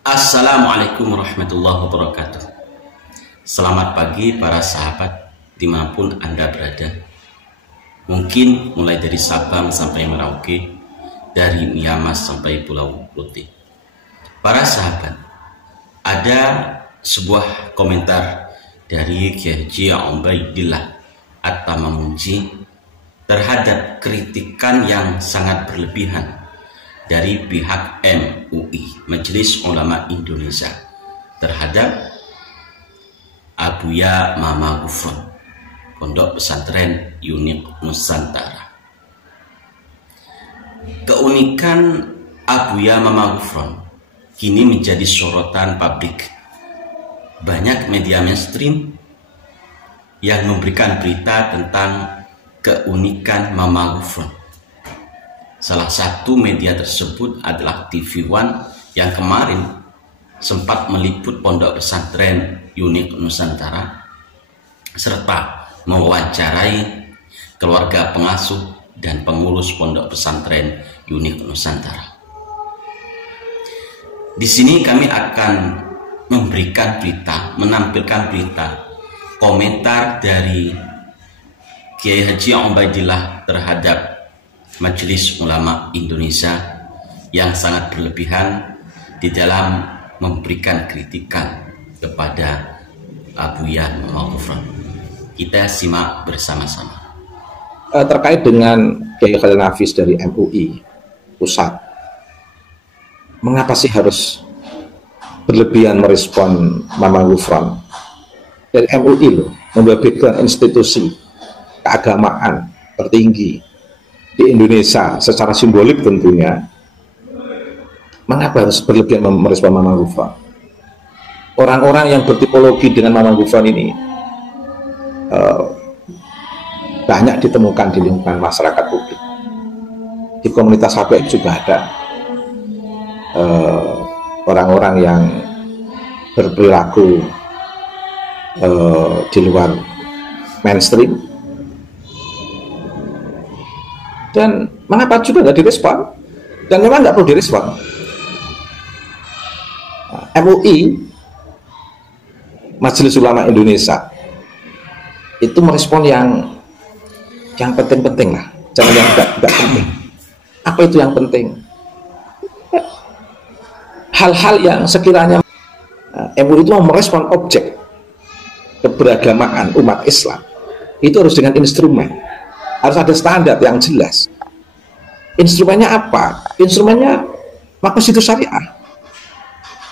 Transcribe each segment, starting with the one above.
Assalamualaikum warahmatullahi wabarakatuh. Selamat pagi para sahabat dimanapun Anda berada. Mungkin mulai dari Sabang sampai Merauke, dari Miamas sampai Pulau Putih. Para sahabat, ada sebuah komentar dari Kiai Haji Ubaidillah At-Tamamunji terhadap kritikan yang sangat berlebihan dari pihak MUI, Majelis Ulama Indonesia, terhadap Abuya Mama Ghufron, Pondok Pesantren Unik Nusantara. Keunikan Abuya Mama Ghufron kini menjadi sorotan publik. Banyak media mainstream yang memberikan berita tentang keunikan Mama Ghufron. Salah satu media tersebut adalah TV One yang kemarin sempat meliput Pondok Pesantren Unik Nusantara serta mewawancarai keluarga pengasuh dan pengurus Pondok Pesantren Unik Nusantara. Di sini kami akan memberikan berita, menampilkan berita, komentar dari Kiai Haji Ubaidillah terhadap Majelis Ulama Indonesia yang sangat berlebihan di dalam memberikan kritikan kepada Abuya Mama Ghufron. Kita simak bersama-sama. Terkait dengan Kiai Khalil Nafis dari MUI Pusat, mengapa sih harus berlebihan merespon Mama Ghufron? Dari MUI loh, membawa background institusi keagamaan tertinggi di Indonesia secara simbolik tentunya. Mengapa harus berlebihan merespon Mama Ghufron? Orang-orang yang bertipologi dengan Mama Ghufron ini banyak ditemukan di lingkungan masyarakat publik. Di komunitas HPF juga ada orang-orang yang berperilaku di luar mainstream. Dan mengapa juga nggak direspon? Dan memang nggak perlu direspon. MUI, Majelis Ulama Indonesia, itu merespon yang penting-penting lah, jangan yang nggak penting. Apa itu yang penting? Hal-hal yang sekiranya MUI itu mau merespon objek keberagamaan umat Islam, itu harus dengan instrumen. Harus ada standar yang jelas. Instrumennya apa? Instrumennya Maqasidus Syariah.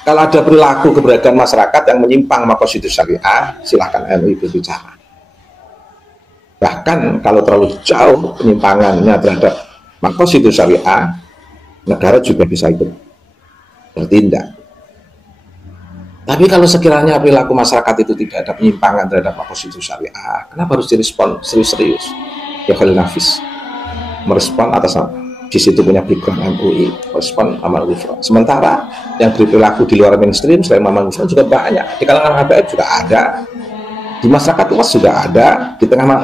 Kalau ada perilaku keberagaman masyarakat yang menyimpang Maqasidus Syariah, silahkan MUI berbicara. Bahkan kalau terlalu jauh penyimpangannya terhadap Maqasidus Syariah, negara juga bisa ikut bertindak. Tapi kalau sekiranya perilaku masyarakat itu tidak ada penyimpangan terhadap Maqasidus Syariah, kenapa harus direspon serius-serius? Ya Khalil Nafis merespon atas di situ punya background MUI, merespon Mama Ghufron. Sementara yang berperilaku di luar mainstream selain Mama Ghufron juga banyak. Di kalangan HPF juga ada, di masyarakat luas juga ada,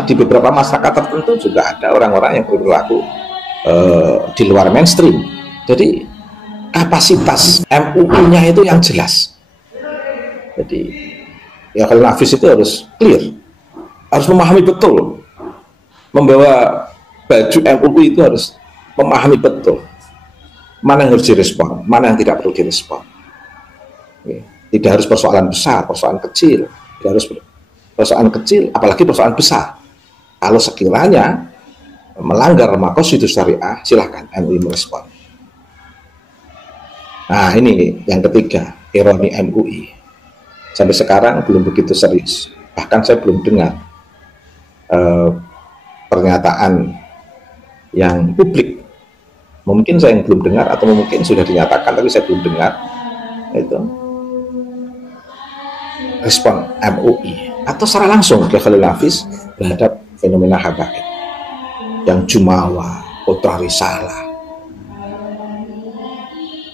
di beberapa masyarakat tertentu juga ada orang-orang yang berperilaku di luar mainstream. Jadi kapasitas MUI-nya itu yang jelas. Jadi ya Khalil Nafis itu harus clear, harus memahami betul. Membawa baju MUI itu harus memahami betul mana yang harus direspon, mana yang tidak perlu direspon. Tidak harus persoalan besar, persoalan kecil. Tidak harus persoalan kecil, apalagi persoalan besar. Kalau sekiranya melanggar Maqasidus Syariah, silahkan MUI merespon. Nah ini yang ketiga, ironi MUI. Sampai sekarang belum begitu serius. Bahkan saya belum dengar pernyataan yang publik, mungkin saya yang belum dengar atau mungkin sudah dinyatakan tapi saya belum dengar, itu respon MUI atau secara langsung ke Khalil Nafis terhadap fenomena habaib yang jumawa, putra risalah.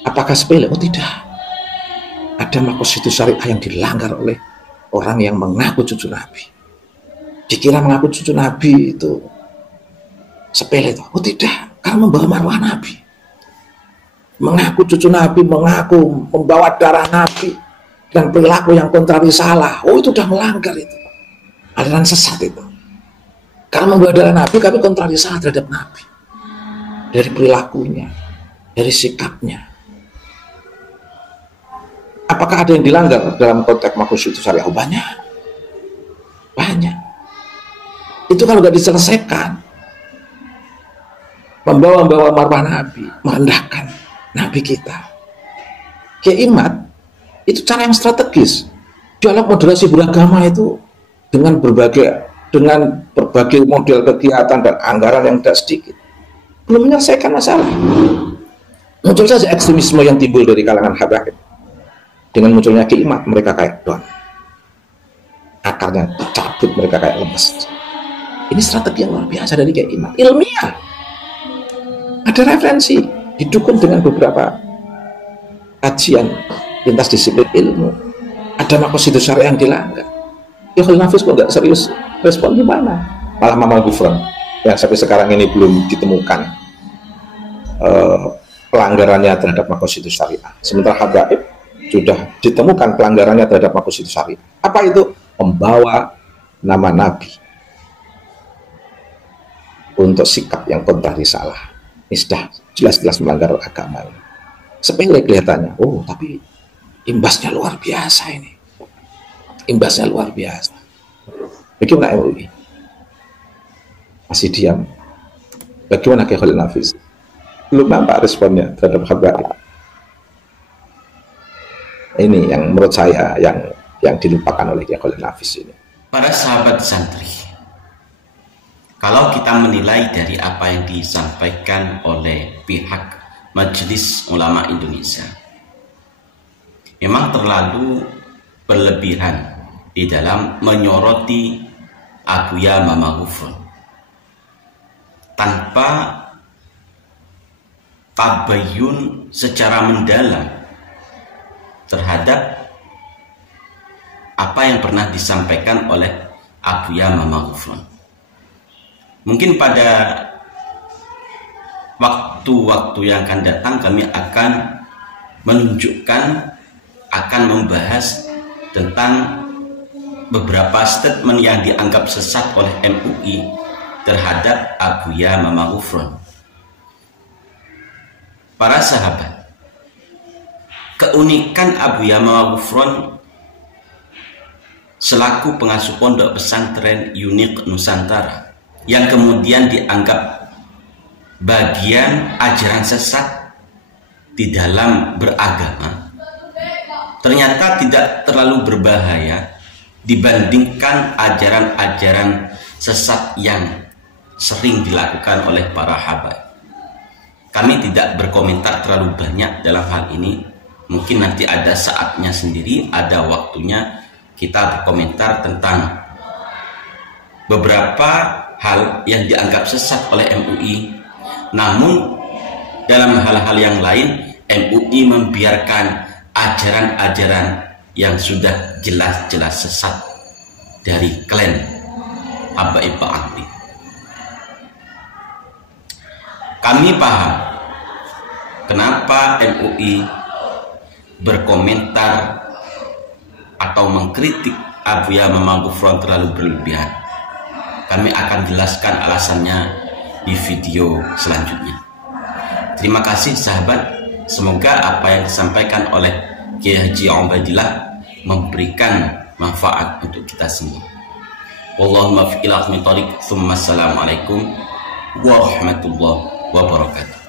Apakah sepele? Oh tidak, ada Maqasidus Syariah yang dilanggar oleh orang yang mengaku cucu Nabi. Dikira mengaku cucu Nabi itu sepele itu. Oh tidak, karena membawa marwah Nabi. mengaku cucu Nabi, mengaku membawa darah Nabi, dan perilaku yang kontrari salah, itu udah melanggar itu. Aliran sesat itu. Karena membawa darah Nabi, kami kontrari salah terhadap Nabi. Dari perilakunya, dari sikapnya. Apakah ada yang dilanggar dalam konteks makusudus syariah? Banyak. Banyak. Itu kalau nggak diselesaikan, membawa marwah Nabi, merendahkan Nabi kita. Kiai Imad itu cara yang strategis. Dialog moderasi beragama itu dengan berbagai model kegiatan dan anggaran yang tidak sedikit, belum menyelesaikan masalah. Muncul saja ekstremisme yang timbul dari kalangan habaib. Dengan munculnya Kiai Imad, mereka kayak doang, akarnya cabut, mereka kayak lemes. Ini strategi yang luar biasa dari Kiai Imad, ilmiah, ada referensi, didukung dengan beberapa kajian lintas disiplin ilmu, ada makosidus syariah yang dilanggar. Ya Khalil Nafis kok nggak serius respon, gimana? Malah Mama Gufron yang sampai sekarang ini belum ditemukan pelanggarannya terhadap makosidus syariah, sementara habaib sudah ditemukan pelanggarannya terhadap makosidus syariah. Apa itu? Membawa nama Nabi untuk sikap yang kontrari salah. Ini sudah jelas-jelas melanggar agama ini. Sepele kelihatannya, tapi imbasnya luar biasa ini. Imbasnya luar biasa. Bagaimana MUI? Masih diam. Bagaimana Kiai Khalil Nafis? Belum nampak responnya terhadap habaib. Ini yang menurut saya yang dilupakan oleh Kiai Khalil Nafis ini. Para sahabat santri, kalau kita menilai dari apa yang disampaikan oleh pihak Majelis Ulama Indonesia, memang terlalu berlebihan di dalam menyoroti Abuya Mama Gufron tanpa tabayun secara mendalam terhadap apa yang pernah disampaikan oleh Abuya Mama Gufron. Mungkin pada waktu-waktu yang akan datang kami akan menunjukkan, akan membahas tentang beberapa statement yang dianggap sesat oleh MUI terhadap Abuya Mama Gufron. Para sahabat, keunikan Abuya Mama Gufron selaku pengasuh pondok pesantren Unik Nusantara yang kemudian dianggap bagian ajaran sesat di dalam beragama, ternyata tidak terlalu berbahaya dibandingkan ajaran-ajaran sesat yang sering dilakukan oleh para habaib. Kami tidak berkomentar terlalu banyak dalam hal ini. Mungkin nanti ada saatnya sendiri, ada waktunya kita berkomentar tentang beberapa hal yang dianggap sesat oleh MUI. Namun dalam hal-hal yang lain, MUI membiarkan ajaran-ajaran yang sudah jelas-jelas sesat dari klan Habaib Ba'athi. Kami paham kenapa MUI berkomentar atau mengkritik Abuya Mama Gufron terlalu berlebihan. Kami akan jelaskan alasannya di video selanjutnya. Terima kasih sahabat, semoga apa yang disampaikan oleh Kiai Haji Ubaidillah memberikan manfaat untuk kita semua. Wallahumma fi'il akhmi tariq, thumma assalamualaikum warahmatullahi wabarakatuh.